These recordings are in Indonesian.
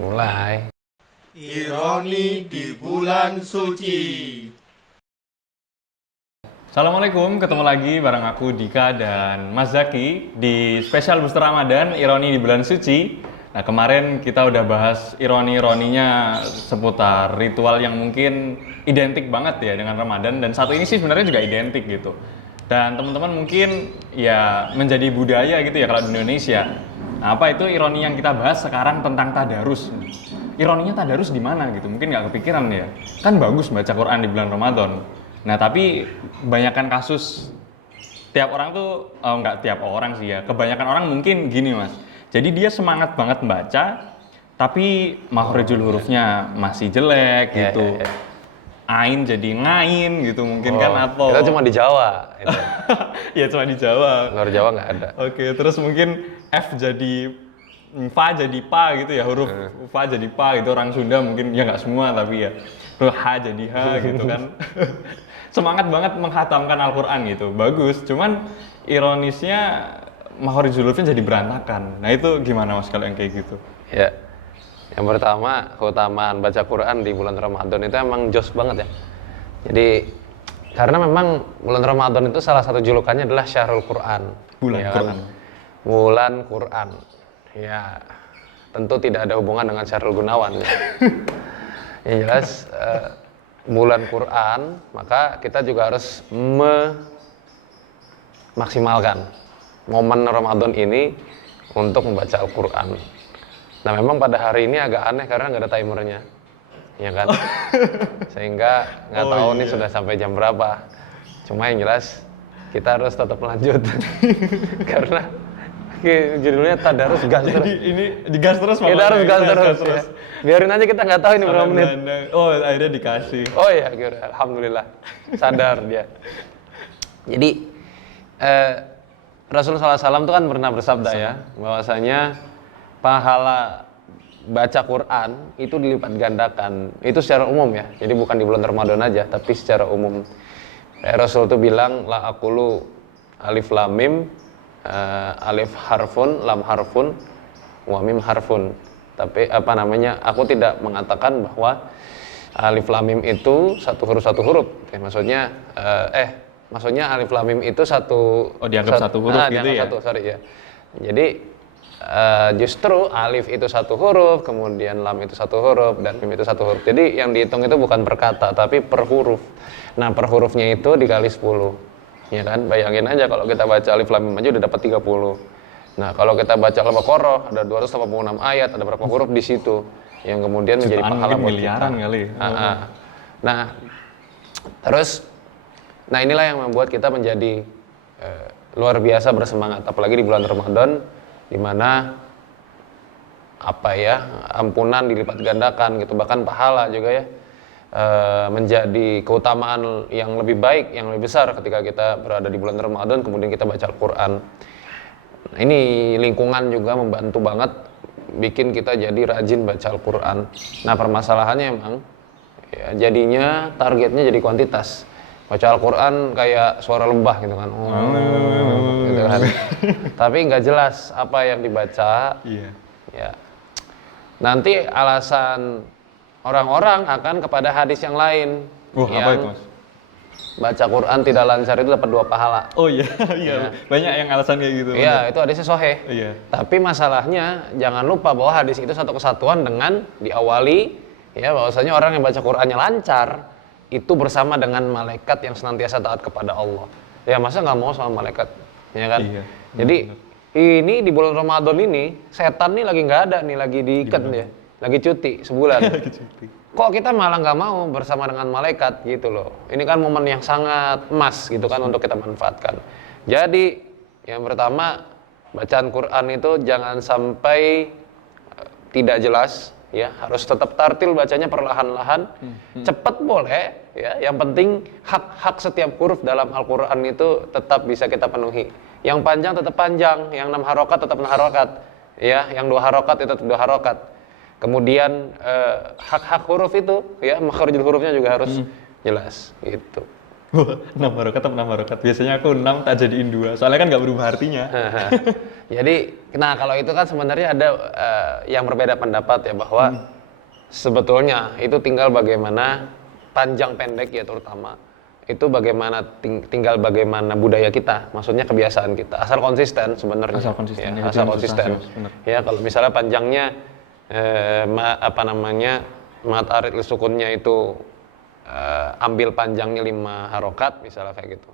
Mulai. Ironi di bulan suci. Assalamualaikum, ketemu lagi bareng aku Dika dan Mas Zaki di spesial booster Ramadan Ironi di bulan suci. Nah, kemarin kita udah bahas ironi-ironinya seputar ritual yang mungkin identik banget ya dengan Ramadan, dan satu ini sih sebenarnya juga identik gitu. Dan teman-teman mungkin ya menjadi budaya gitu ya kalau di Indonesia. Nah, apa itu ironi yang kita bahas sekarang tentang tadarus? Ironinya tadarus di mana gitu? Mungkin nggak kepikiran ya. Kan bagus baca Quran di bulan Ramadan. Nah, tapi kebanyakan kasus tiap orang tuh, nggak tiap orang sih ya, kebanyakan orang mungkin gini Mas. Jadi dia semangat banget membaca, tapi makhrajul hurufnya masih jelek gitu. Ain jadi ngain gitu mungkin kan, atau Itu cuma di Jawa. Itu. ya cuma di Jawa. Luar Jawa nggak ada. Oke, terus mungkin F jadi fa jadi pa gitu ya, huruf fa jadi pa gitu, orang Sunda mungkin ya nggak semua tapi ya. Terus H jadi H gitu kan. Semangat banget menghatamkan Al-Quran gitu, bagus. Cuman ironisnya makhorijul hurufnya jadi berantakan. Nah itu gimana Mas kalau yang kayak gitu? Ya. Yang pertama, keutamaan baca Quran di bulan Ramadan itu emang jos banget ya. Jadi karena memang bulan Ramadan itu salah satu julukannya adalah Syahrul Quran. Bulan ya Quran. Bulan Quran. Ya, tentu tidak ada hubungan dengan Syahrul Gunawan. Ya. Yang jelas bulan Quran, maka kita juga harus memaksimalkan momen Ramadan ini untuk membaca Al-Quran. Nah memang pada hari ini agak aneh karena nggak ada timernya, ya kan? Sehingga nggak tahu nih sudah sampai jam berapa. Cuma yang jelas kita harus tetap lanjut karena judulnya tadarus gas terus. Jadi ini digas terus Kita malah. harus gas terus. Ya. Biarin aja kita nggak tahu ini berapa menit. Oh akhirnya dikasih. Oh iya, alhamdulillah sadar dia. Jadi Rasulullah SAW itu kan pernah bersabda ya, bahwasanya pahala baca Quran itu dilipat gandakan. Itu secara umum ya, jadi bukan di bulan Ramadan aja, tapi secara umum. Rasul itu bilang, la aqulu alif lam mim, alif harfun, lam harfun, wa mim harfun. Tapi aku tidak mengatakan bahwa alif lam mim itu satu huruf. Maksudnya alif lam mim itu satu. Oh dianggap satu huruf gitu dianggap ya? Satu, sorry ya. Jadi justru alif itu satu huruf, kemudian lam itu satu huruf, dan mim itu satu huruf. Jadi yang dihitung itu bukan per kata, tapi per huruf. Nah per hurufnya itu dikali 10. Ya kan? Bayangin aja kalau kita baca alif lam mim aja udah dapat 30. Nah kalau kita baca Al-Baqarah ada 286 ayat, ada berapa huruf di situ yang kemudian menjadi pahala buat miliaran kita. kali. Nah terus inilah yang membuat kita menjadi luar biasa bersemangat, apalagi di bulan Ramadan di mana ampunan dilipat gandakan gitu, bahkan pahala juga ya menjadi keutamaan yang lebih baik, yang lebih besar ketika kita berada di bulan Ramadan kemudian kita baca Al-Quran. Nah, ini lingkungan juga membantu banget bikin kita jadi rajin baca Al-Quran. Nah permasalahannya emang ya, jadinya targetnya jadi kuantitas. Baca Al-Quran kayak suara lembah gitu kan. Gitu kan. Tapi nggak jelas apa yang dibaca. Iya. Ya. Nanti alasan orang-orang akan kepada hadis yang lain. Apa itu Mas? Baca Quran tidak lancar itu dapat 2 pahala. Oh iya, iya. Banyak yang alasan kayak gitu. Iya, itu hadisnya sahih. Iya. Tapi masalahnya jangan lupa bahwa hadis itu satu kesatuan dengan diawali ya bahwasanya orang yang baca Qurannya lancar itu bersama dengan malaikat yang senantiasa taat kepada Allah. Ya masa nggak mau sama malaikat, ya kan? Iya. Jadi ini di bulan Ramadan ini setan nih lagi nggak ada nih, lagi diikat dia, lagi cuti sebulan. Kok kita malah nggak mau bersama dengan malaikat gitu loh? Ini kan momen yang sangat emas gitu kan untuk kita manfaatkan. Jadi yang pertama bacaan Quran itu jangan sampai tidak jelas. Ya, harus tetap tartil bacanya perlahan-lahan. Cepet boleh, ya. Yang penting hak-hak setiap huruf dalam Al-Quran itu tetap bisa kita penuhi. Yang panjang tetap panjang, yang 6 harokat tetap 6 harokat. Ya, yang 2 harokat itu tetap 2 harokat. Kemudian hak-hak huruf itu, ya, makharijul hurufnya juga harus jelas, gitu. Wah, 6 harokat atau 6 harokat. Biasanya aku 6 tak jadiin 2. Soalnya kan nggak berubah artinya. Jadi, nah kalau itu kan sebenarnya ada yang berbeda pendapat ya bahwa sebetulnya itu tinggal bagaimana panjang pendek ya terutama itu bagaimana tinggal bagaimana budaya kita, maksudnya kebiasaan kita. Asal konsisten sebenarnya. Asal konsisten. Ya, asal konsisten. Ya kalau misalnya panjangnya mat arid sukunnya itu ambil panjangnya 5 harokat misalnya kayak gitu.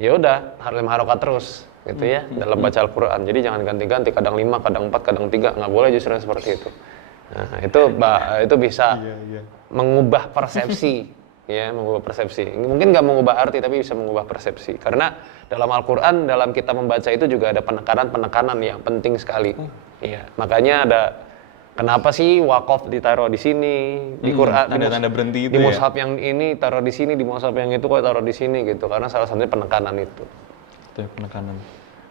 Ya udah, harus 5 harokat terus gitu ya dalam baca Al-Qur'an. Jadi jangan ganti-ganti, kadang 5, kadang 4, kadang 3, nggak boleh justru seperti itu. Nah, itu bisa mengubah persepsi ya, mengubah persepsi. Mungkin nggak mengubah arti tapi bisa mengubah persepsi. Karena dalam Al-Qur'an dalam kita membaca itu juga ada penekanan-penekanan yang penting sekali. Iya, makanya ada kenapa sih wakaf ditaruh di sini, di Quran, tanda-tanda berhenti itu di mushaf yang ini taruh di sini, di mushaf yang itu kok taruh di sini gitu. Karena salah satunya penekanan itu. Itu ya, penekanan.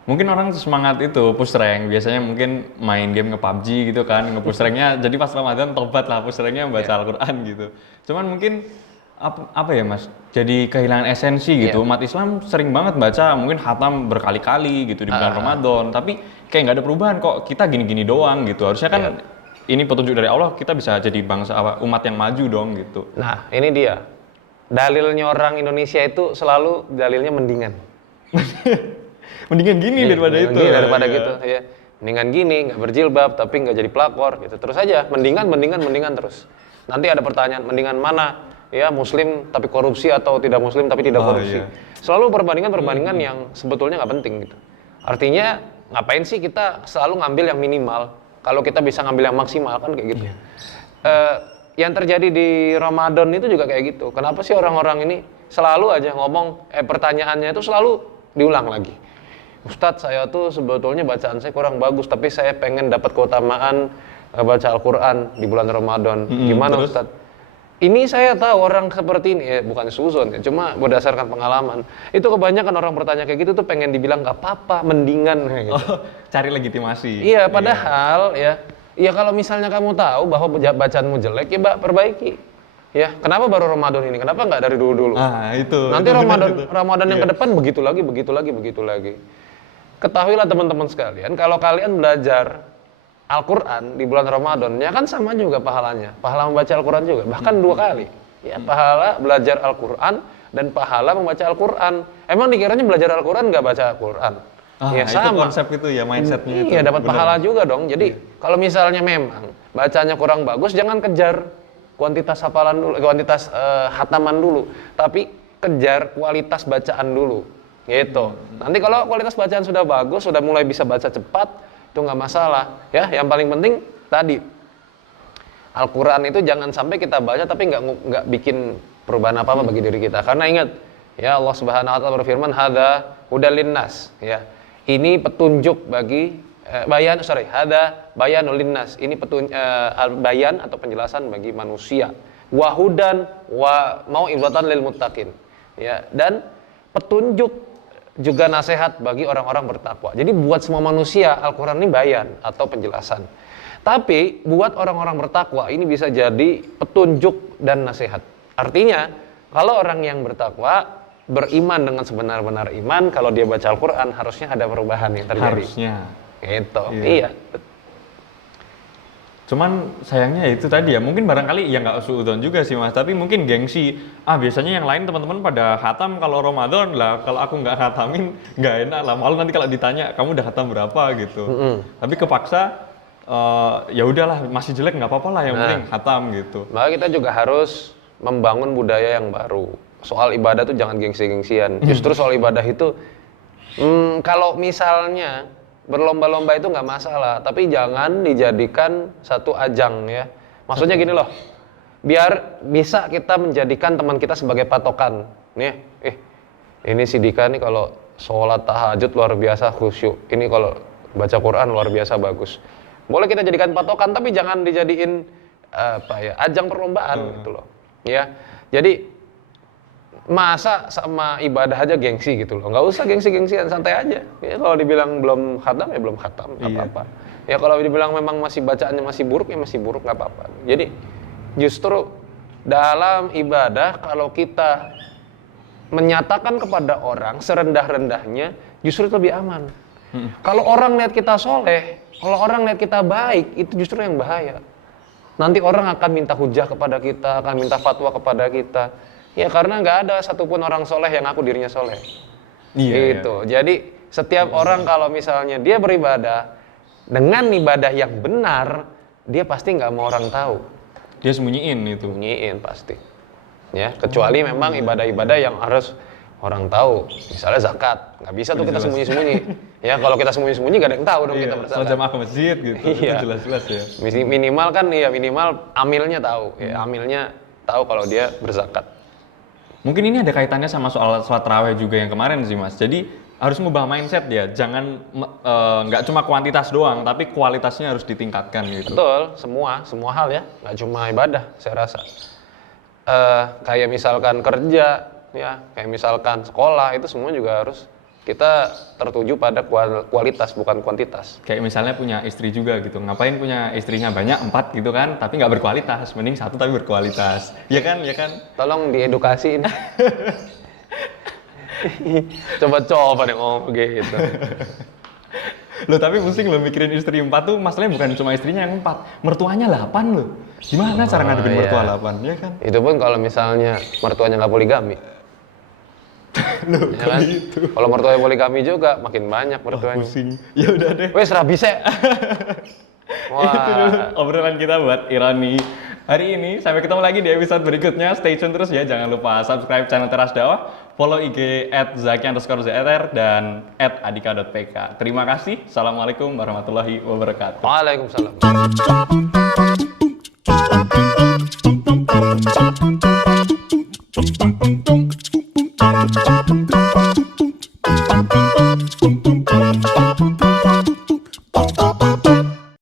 Mungkin orang semangat itu push rank, biasanya mungkin main game nge-PUBG gitu kan, nge-push ranknya jadi pas Ramadan tobat lah push ranknya membaca Al-Qur'an gitu. Cuman mungkin apa ya Mas, jadi kehilangan esensi gitu. Umat Islam sering banget baca, mungkin khatam berkali-kali gitu di bulan Ramadan, tapi kayak nggak ada perubahan kok, kita gini-gini doang gitu. Harusnya kan ini petunjuk dari Allah, kita bisa jadi bangsa umat yang maju dong gitu. Nah, ini dia. Dalilnya orang Indonesia itu selalu dalilnya mendingan. Mendingan gini daripada itu. Daripada gitu, ya. Mendingan gini, nggak berjilbab tapi nggak jadi pelakor gitu. Terus aja, mendingan terus. Nanti ada pertanyaan, mendingan mana? Ya, muslim tapi korupsi atau tidak muslim tapi tidak korupsi. Selalu perbandingan yang sebetulnya nggak penting gitu. Artinya, ngapain sih kita selalu ngambil yang minimal? Kalau kita bisa ngambil yang maksimal kan kayak gitu. Yang terjadi di Ramadan itu juga kayak gitu. Kenapa sih orang-orang ini selalu aja ngomong, pertanyaannya itu selalu diulang lagi. Ustadz, saya tuh sebetulnya bacaan saya kurang bagus, tapi saya pengen dapat keutamaan baca Al-Quran di bulan Ramadan. Gimana terus? Ustadz? Ini saya tahu orang seperti ini, bukan suzon, cuma berdasarkan pengalaman. Itu kebanyakan orang bertanya kayak gitu tuh pengen dibilang nggak apa-apa, mendingan. Gitu. Cari legitimasi. Iya, padahal ya kalau misalnya kamu tahu bahwa bacaanmu jelek, ya perbaiki. Ya, kenapa baru Ramadan ini? Kenapa nggak dari dulu-dulu? Itu. Nanti Ramadan yang ke depan begitu lagi. Ketahuilah teman-teman sekalian, kalau kalian belajar Al-Quran di bulan Ramadan, ya kan sama juga pahalanya. Pahala membaca Al-Quran juga, bahkan 2 kali. Ya, pahala belajar Al-Quran dan pahala membaca Al-Quran. Emang dikiranya belajar Al-Quran nggak baca Al-Quran? Ya itu sama. konsep itu ya, mindsetnya itu. Iya, dapat pahala juga dong. Jadi kalau misalnya memang bacanya kurang bagus, jangan kejar kuantitas hafalan dulu, kuantitas hataman dulu, tapi kejar kualitas bacaan dulu. Gitu. Nanti kalau kualitas bacaan sudah bagus, sudah mulai bisa baca cepat, itu nggak masalah. Ya, yang paling penting tadi Al-Quran itu jangan sampai kita baca tapi nggak bikin perubahan apa-apa bagi diri kita. Karena ingat, ya Allah Subhanahu Wa Taala berfirman, "Hada hudal linnas." Ya, ini petunjuk bagi hada bayanul linnas. Ini bayan atau penjelasan bagi manusia. Wahudan wa mau'izatan lil muttaqin. Ya, dan petunjuk juga nasihat bagi orang-orang bertakwa. Jadi buat semua manusia Al-Quran ini bayan atau penjelasan. Tapi buat orang-orang bertakwa ini bisa jadi petunjuk dan nasihat. Artinya kalau orang yang bertakwa beriman dengan sebenar-benar iman, kalau dia baca Al-Quran harusnya ada perubahan yang terjadi. Harusnya. Gitu. Iya. Cuman sayangnya itu tadi ya, mungkin barangkali ya nggak suudzon juga sih Mas, tapi mungkin gengsi. Biasanya yang lain teman-teman pada khatam kalau Ramadan lah, kalau aku nggak khatamin nggak enak lah. Malu nanti kalau ditanya kamu udah khatam berapa gitu. Tapi kepaksa ya udahlah, masih jelek nggak apa-apa lah, yang penting khatam gitu. Maka kita juga harus membangun budaya yang baru. Soal ibadah tuh jangan gengsi-gengsian. Justru soal ibadah itu kalau misalnya berlomba-lomba itu nggak masalah, tapi jangan dijadikan satu ajang ya. Maksudnya gini loh, biar bisa kita menjadikan teman kita sebagai patokan. Nih, ini si Dika nih kalau sholat tahajud luar biasa khusyuk. Ini kalau baca Quran luar biasa bagus. Boleh kita jadikan patokan, tapi jangan dijadiin ajang perlombaan gitu loh. Ya, jadi masa sama ibadah aja gengsi gitu loh, nggak usah gengsi-gengsian, santai aja. Ya, kalau dibilang belum khatam ya belum khatam, nggak apa-apa. Ya kalau dibilang memang masih bacaannya masih buruk ya masih buruk, nggak apa-apa. Jadi justru dalam ibadah kalau kita menyatakan kepada orang serendah-rendahnya justru itu lebih aman. Kalau orang lihat kita soleh, kalau orang lihat kita baik, itu justru yang bahaya. Nanti orang akan minta hujah kepada kita, akan minta fatwa kepada kita. Ya karena nggak ada satupun orang soleh yang ngaku dirinya soleh. Iya. Gitu. Jadi setiap orang kalau misalnya dia beribadah dengan ibadah yang benar, dia pasti nggak mau orang tahu. Dia sembunyiin itu. Sembunyiin pasti. Ya, kecuali memang ibadah-ibadah yang harus orang tahu. Misalnya zakat, nggak bisa tuh kita sembunyi-sembunyi. Ya, kalau kita sembunyi-sembunyi nggak ada yang tahu dong kita berzakat. Kalau jamaah ke masjid gitu, Iya. itu jelas-jelas ya. Minimal kan ya minimal amilnya tahu. Ya, amilnya tahu kalau dia berzakat. Mungkin ini ada kaitannya sama soal sholat tarawih juga yang kemarin sih Mas. Jadi harus ngubah mindset ya, jangan nggak cuma kuantitas doang, tapi kualitasnya harus ditingkatkan gitu. Betul, semua hal ya, nggak cuma ibadah saya rasa. Kayak misalkan kerja, ya, kayak misalkan sekolah, itu semua juga harus kita tertuju pada kualitas bukan kuantitas. Kayak misalnya punya istri juga gitu, ngapain punya istrinya banyak 4 gitu kan, tapi nggak berkualitas, mending 1 tapi berkualitas, ya kan? Tolong diedukasi ini. Coba-coba deh ngomong gitu. Loh tapi pusing loh mikirin istri 4 tuh, masalahnya bukan cuma istrinya yang 4, mertuanya 8 loh. Gimana cara ngadepin iya. mertua 8, ya kan? Itu pun kalau misalnya mertuanya nggak poligami. Loh, Ya kok kan? gitu? Kalau mertuanya poligami juga makin banyak Wah, mertuanya. pusing. Ya udah deh. Wes rabi se. Itu dulu Wah. obrolan kita buat Ironi hari ini. Sampai ketemu lagi di episode berikutnya. Stay tune terus ya. Jangan lupa subscribe channel Teras Dakwah, follow IG @zaki_zr dan @adika.pk. Terima kasih. Assalamualaikum warahmatullahi wabarakatuh. Waalaikumsalam.